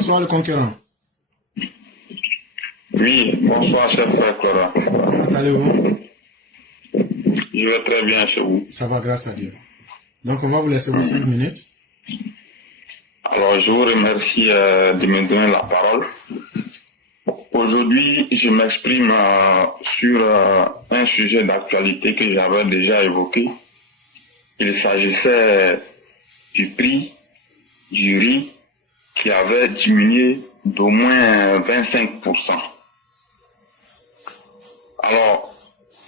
Bonsoir le concurrent. Oui, bonsoir chef frère Clara. Comment allez-vous? Je vais très bien chez vous. Ça va, grâce à Dieu. Donc on va vous laisser vos 5 minutes. Alors je vous remercie de me donner la parole. Aujourd'hui, je m'exprime sur un sujet d'actualité que j'avais déjà évoqué. Il s'agissait du prix du riz qui avait diminué d'au moins 25%. Alors,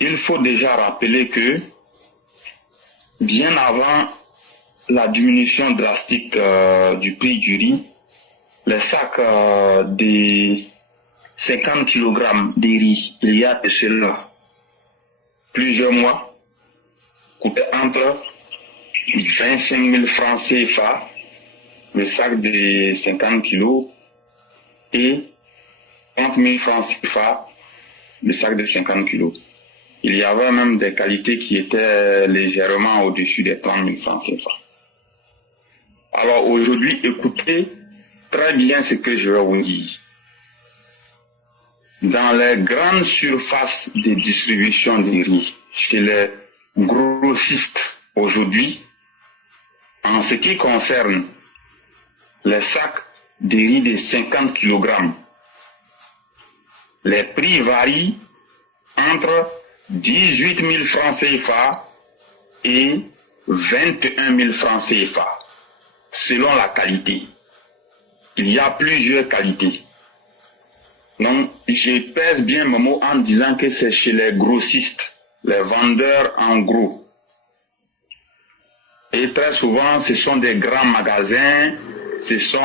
il faut déjà rappeler que bien avant la diminution drastique du prix du riz, les sacs de 50 kg de riz, il y a de cela plusieurs mois, coûtait entre 25 000 francs CFA, le sac de 50 kg, et 30 000 francs CFA, le sac de 50 kg. Il y avait même des qualités qui étaient légèrement au-dessus des 30 000 francs CFA. Alors aujourd'hui, écoutez très bien ce que je vais vous dire. Dans les grandes surfaces de distribution de riz, chez les grossistes aujourd'hui, en ce qui concerne les sacs de riz de 50 kg, les prix varient entre 18 000 francs CFA et 21 000 francs CFA, selon la qualité. Il y a plusieurs qualités. Donc, je pèse bien mon mot en disant que c'est chez les grossistes, les vendeurs en gros. Et très souvent, ce sont des grands magasins, ce sont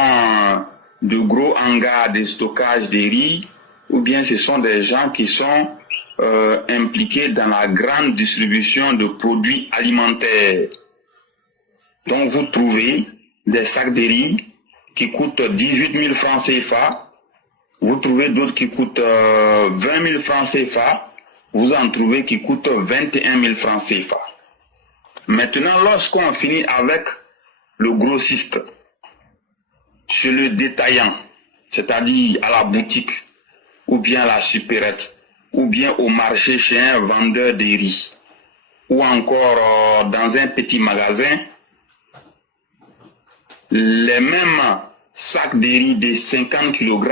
de gros hangars de stockage de riz, ou bien ce sont des gens qui sont impliqués dans la grande distribution de produits alimentaires. Donc, vous trouvez des sacs de riz qui coûtent 18 000 francs CFA, vous trouvez d'autres qui coûtent 20 000 francs CFA, vous en trouvez qui coûtent 21 000 francs CFA. Maintenant, lorsqu'on finit avec le grossiste, chez le détaillant, c'est-à-dire à la boutique, ou bien à la supérette, ou bien au marché chez un vendeur de riz, ou encore dans un petit magasin, les mêmes sacs de riz de 50 kg,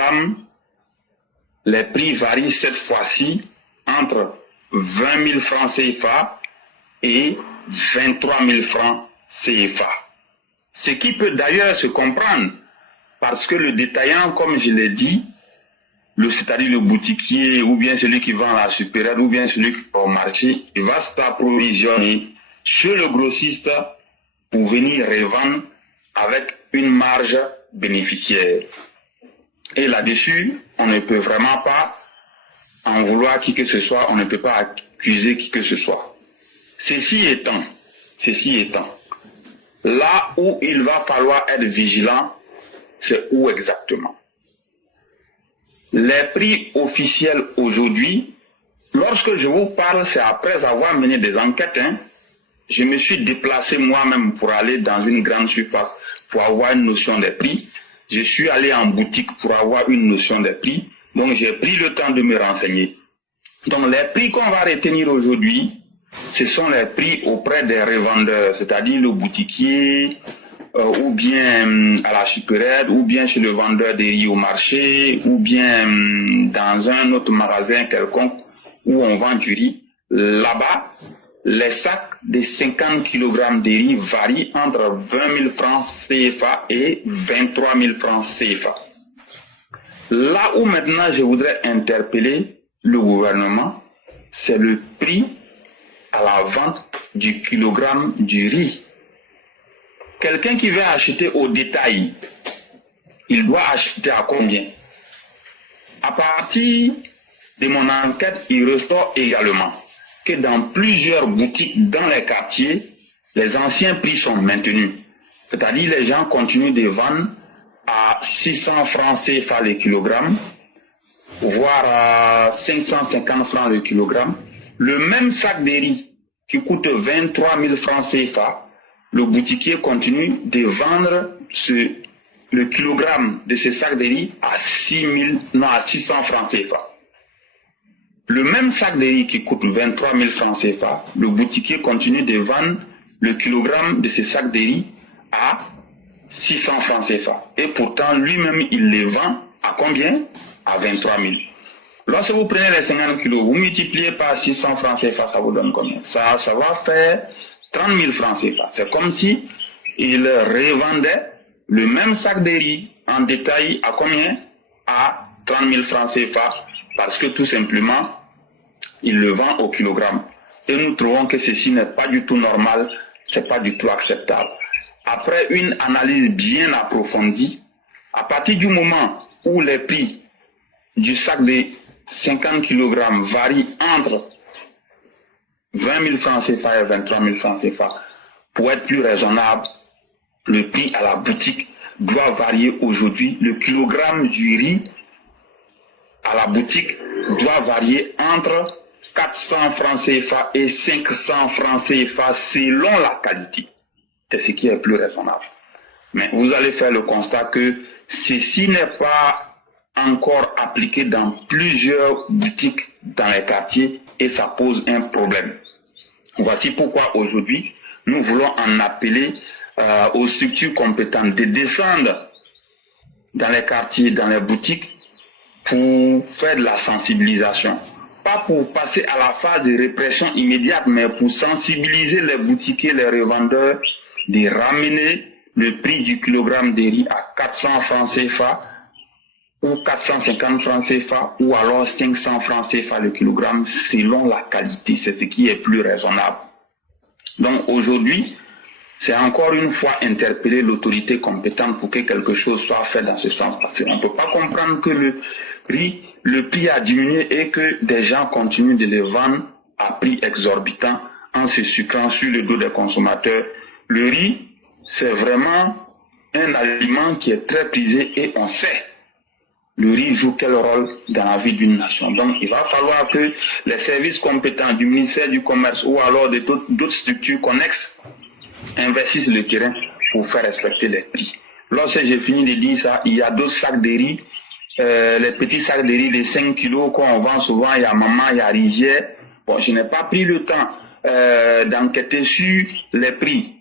les prix varient cette fois-ci entre 20 000 francs CFA et 23 000 francs CFA. Ce qui peut d'ailleurs se comprendre, parce que le détaillant, comme je l'ai dit, c'est-à-dire le boutiquier, ou bien celui qui vend à la supérette, ou bien celui qui va au marché, il va s'approvisionner chez le grossiste pour venir revendre avec une marge bénéficiaire. Et là-dessus, on ne peut vraiment pas en vouloir qui que ce soit, on ne peut pas accuser qui que ce soit. Ceci étant, là où il va falloir être vigilant, c'est où exactement? Les prix officiels aujourd'hui, lorsque je vous parle, c'est après avoir mené des enquêtes, je me suis déplacé moi-même pour aller dans une grande surface pour avoir une notion des prix. Je suis allé en boutique pour avoir une notion des prix. Donc j'ai pris le temps de me renseigner. Donc les prix qu'on va retenir aujourd'hui, ce sont les prix auprès des revendeurs, c'est-à-dire le boutiquier, ou bien à la supérette, ou bien chez le vendeur de riz au marché, ou bien dans un autre magasin quelconque où on vend du riz. Là-bas, les sacs de 50 kg de riz varient entre 20 000 francs CFA et 23 000 francs CFA. Là où maintenant je voudrais interpeller le gouvernement, c'est le prix à la vente du kilogramme du riz. Quelqu'un qui veut acheter au détail, il doit acheter à combien? À partir de mon enquête, il ressort également que dans plusieurs boutiques dans les quartiers, les anciens prix sont maintenus. C'est-à-dire les gens continuent de vendre à 600 francs CFA le kilogramme, voire à 550 francs le kilogramme. Le même sac de riz qui coûte 23 000 francs CFA, le boutiquier continue de vendre ce le kilogramme de ce sac de riz à 600 francs CFA. Le même sac de riz qui coûte 23 000 francs CFA, le boutiquier continue de vendre le kilogramme de ce sac de riz à 600 francs CFA. Et pourtant, lui-même, il les vend à combien? À 23 000. Lorsque vous prenez les 50 kilos, vous multipliez par 600 francs CFA, ça vous donne combien? Ça va faire 30 000 francs CFA. C'est comme si il revendait le même sac de riz en détail à combien? À 30 000 francs CFA, parce que tout simplement, il le vend au kilogramme. Et nous trouvons que ceci n'est pas du tout normal, c'est pas du tout acceptable. Après une analyse bien approfondie, à partir du moment où les prix du sac de 50 kg varient entre 20 000 francs CFA et 23 000 francs CFA, pour être plus raisonnable, le prix à la boutique doit varier aujourd'hui. Le kilogramme du riz à la boutique doit varier entre 400 francs CFA et 500 francs CFA selon la qualité. C'est ce qui est plus raisonnable. Mais vous allez faire le constat que ceci n'est pas encore appliqué dans plusieurs boutiques dans les quartiers et ça pose un problème. Voici pourquoi aujourd'hui, nous voulons en appeler aux structures compétentes de descendre dans les quartiers, dans les boutiques pour faire de la sensibilisation. Pas pour passer à la phase de répression immédiate, mais pour sensibiliser les boutiquiers, les revendeurs, de ramener le prix du kilogramme de riz à 400 francs CFA ou 450 francs CFA ou alors 500 francs CFA le kilogramme selon la qualité. C'est ce qui est plus raisonnable. Donc aujourd'hui, c'est encore une fois interpeller l'autorité compétente pour que quelque chose soit fait dans ce sens. Parce qu'on ne peut pas comprendre que le prix a diminué et que des gens continuent de les vendre à prix exorbitant en se sucrant sur le dos des consommateurs. Le riz, c'est vraiment un aliment qui est très prisé et on sait le riz joue quel rôle dans la vie d'une nation. Donc il va falloir que les services compétents du ministère du Commerce ou alors d'autres structures connexes investissent le terrain pour faire respecter les prix. Lorsque j'ai fini de dire ça, il y a d'autres sacs de riz, les petits sacs de riz de 5 kilos qu'on vend souvent, il y a Maman, il y a Rizière. Bon, je n'ai pas pris le temps d'enquêter sur les prix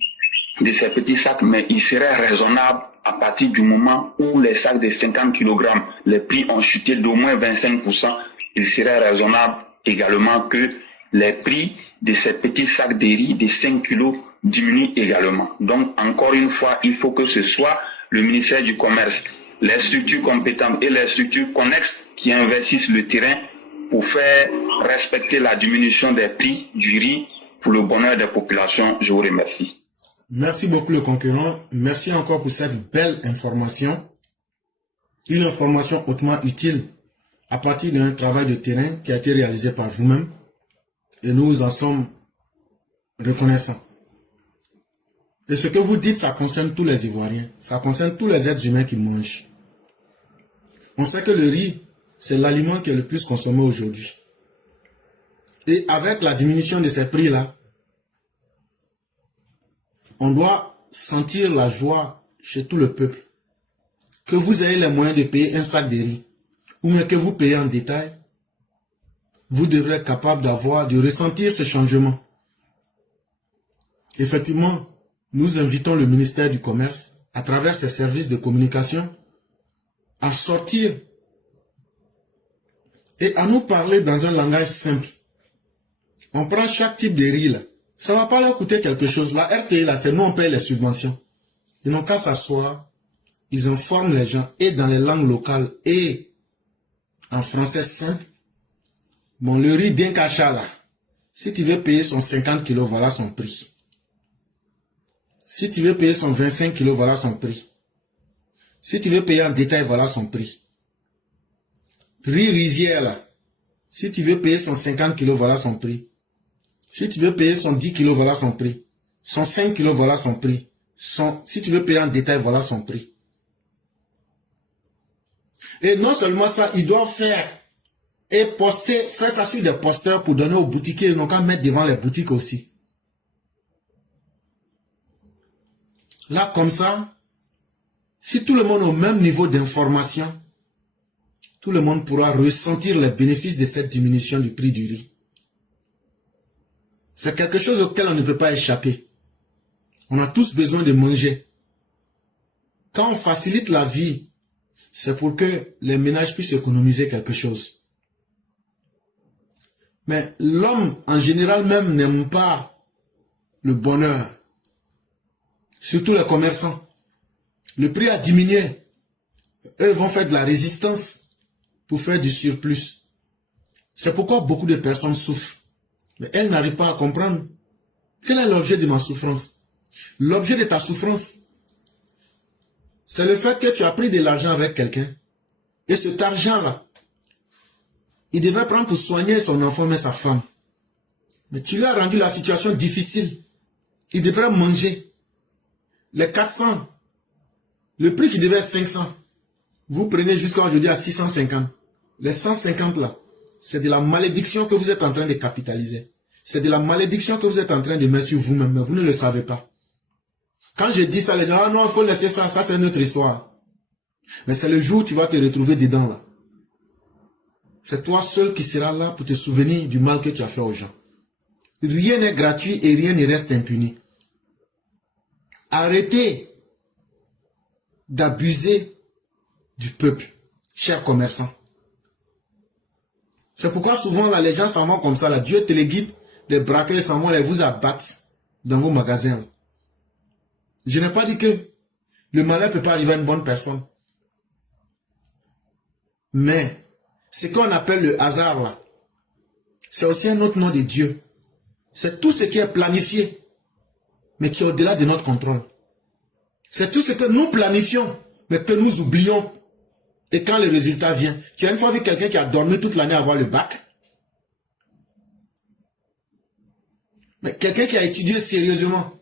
de ces petits sacs, mais il serait raisonnable à partir du moment où les sacs de 50 kg, les prix ont chuté d'au moins 25%, il serait raisonnable également que les prix de ces petits sacs de riz de 5 kg diminuent également. Donc, encore une fois, il faut que ce soit le ministère du Commerce, les structures compétentes et les structures connexes qui investissent le terrain pour faire respecter la diminution des prix du riz pour le bonheur des populations. Je vous remercie. Merci beaucoup le concurrent. Merci encore pour cette belle information. Une information hautement utile à partir d'un travail de terrain qui a été réalisé par vous-même. Et nous en sommes reconnaissants. Et ce que vous dites, ça concerne tous les Ivoiriens. Ça concerne tous les êtres humains qui mangent. On sait que le riz, c'est l'aliment qui est le plus consommé aujourd'hui. Et avec la diminution de ces prix-là, on doit sentir la joie chez tout le peuple. Que vous ayez les moyens de payer un sac de riz, ou bien que vous payez en détail, vous devrez être capable de ressentir ce changement. Effectivement, nous invitons le ministère du Commerce, à travers ses services de communication, à sortir et à nous parler dans un langage simple. On prend chaque type de riz là. Ça ne va pas leur coûter quelque chose. La RTI, là, c'est nous, on paye les subventions. Ils n'ont qu'à s'asseoir. Ils informent les gens, et dans les langues locales, et en français simple. Bon, le riz d'un cacha, là, si tu veux payer son 50 kg, voilà son prix. Si tu veux payer son 25 kg, voilà son prix. Si tu veux payer en détail, voilà son prix. Riz rizière, là, si tu veux payer son 50 kg, voilà son prix. Si tu veux payer son 10 kg, voilà son prix. Son 5 kg, voilà son prix. Si tu veux payer en détail, voilà son prix. Et non seulement ça, ils doivent faire et faire ça sur des posters pour donner aux boutiquiers. Ils n'ont qu'à mettre devant les boutiques aussi. Là, comme ça, Si tout le monde a au même niveau d'information, tout le monde pourra ressentir les bénéfices de cette diminution du prix du riz. C'est quelque chose auquel on ne peut pas échapper. On a tous besoin de manger. Quand on facilite la vie, c'est pour que les ménages puissent économiser quelque chose. Mais l'homme, en général même, n'aime pas le bonheur. Surtout les commerçants. Le prix a diminué. Eux vont faire de la résistance pour faire du surplus. C'est pourquoi beaucoup de personnes souffrent. Mais elles n'arrivent pas à comprendre. Quel est l'objet de ma souffrance? L'objet de ta souffrance, c'est le fait que tu as pris de l'argent avec quelqu'un. Et cet argent-là, il devait prendre pour soigner son enfant et sa femme. Mais tu lui as rendu la situation difficile. Il devrait manger. Les 400, le prix qui devait être 500, vous prenez jusqu'à aujourd'hui à 650. Les 150 là, c'est de la malédiction que vous êtes en train de capitaliser. C'est de la malédiction que vous êtes en train de mettre sur vous-même, mais vous ne le savez pas. Quand je dis ça, les gens, ah non, il faut laisser ça, ça c'est une autre histoire. Mais c'est le jour où tu vas te retrouver dedans là. C'est toi seul qui seras là pour te souvenir du mal que tu as fait aux gens. Rien n'est gratuit et rien ne reste impuni. Arrêtez d'abuser du peuple, chers commerçants. C'est pourquoi souvent là, les gens s'en vont comme ça. Là. Dieu téléguide, des braqueurs s'en vont et vous abattent dans vos magasins. Là. Je n'ai pas dit que le malheur ne peut pas arriver à une bonne personne. Mais ce qu'on appelle le hasard là, c'est aussi un autre nom de Dieu. C'est tout ce qui est planifié, mais qui est au-delà de notre contrôle. C'est tout ce que nous planifions, mais que nous oublions. Et quand le résultat vient, tu as une fois vu quelqu'un qui a dormi toute l'année à avoir le bac? Mais quelqu'un qui a étudié sérieusement,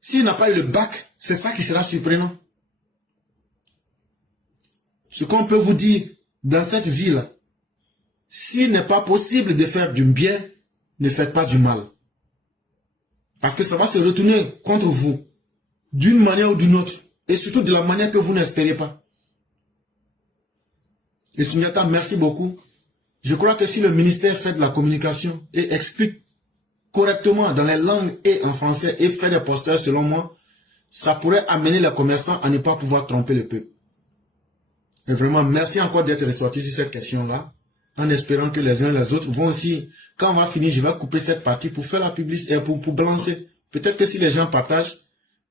s'il n'a pas eu le bac, c'est ça qui sera surprenant. Ce qu'on peut vous dire dans cette vie-là, s'il n'est pas possible de faire du bien, ne faites pas du mal. Parce que ça va se retourner contre vous, d'une manière ou d'une autre, et surtout de la manière que vous n'espérez pas. Et Sundiata, merci beaucoup. Je crois que si le ministère fait de la communication et explique correctement dans les langues et en français et fait des posters selon moi, ça pourrait amener les commerçants à ne pas pouvoir tromper le peuple. Et vraiment, merci encore d'être ressorti sur cette question-là, en espérant que les uns et les autres vont aussi, quand on va finir, je vais couper cette partie pour faire la publicité et pour balancer. Peut-être que si les gens partagent,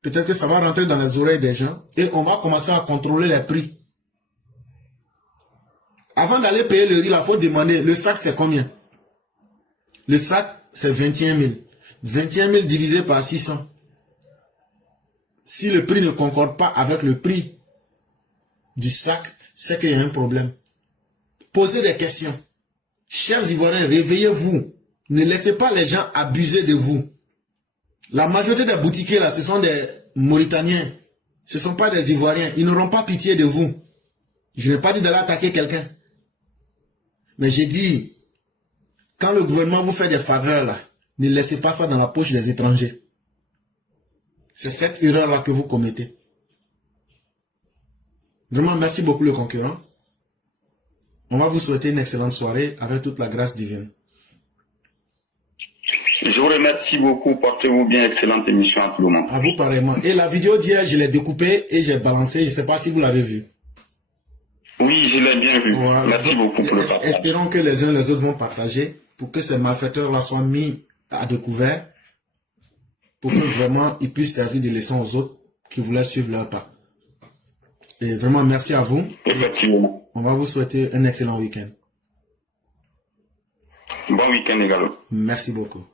peut-être que ça va rentrer dans les oreilles des gens et on va commencer à contrôler les prix. Avant d'aller payer le riz, il faut demander, le sac c'est combien? Le sac c'est 21 000. 21 000 divisé par 600. Si le prix ne concorde pas avec le prix du sac, c'est qu'il y a un problème. Posez des questions. Chers Ivoiriens, réveillez-vous. Ne laissez pas les gens abuser de vous. La majorité des boutiquiers là, ce sont des Mauritaniens. Ce ne sont pas des Ivoiriens. Ils n'auront pas pitié de vous. Je n'ai pas dit d'aller attaquer quelqu'un. Mais j'ai dit, quand le gouvernement vous fait des faveurs là, ne laissez pas ça dans la poche des étrangers. C'est cette erreur-là que vous commettez. Vraiment, merci beaucoup le concurrent. On va vous souhaiter une excellente soirée avec toute la grâce divine. Je vous remercie beaucoup. Portez-vous bien. Excellente émission à tout le monde. À vous pareillement. Et la vidéo d'hier, je l'ai découpée et j'ai balancé. Je ne sais pas si vous l'avez vue. Oui, je l'ai bien vu. Voilà. Merci beaucoup pour le partage. Espérons que les uns et les autres vont partager pour que ces malfaiteurs-là soient mis à découvert, pour que vraiment ils puissent servir de leçon aux autres qui voulaient suivre leur pas. Et vraiment, merci à vous. Effectivement. On va vous souhaiter un excellent week-end. Bon week-end également. Merci beaucoup.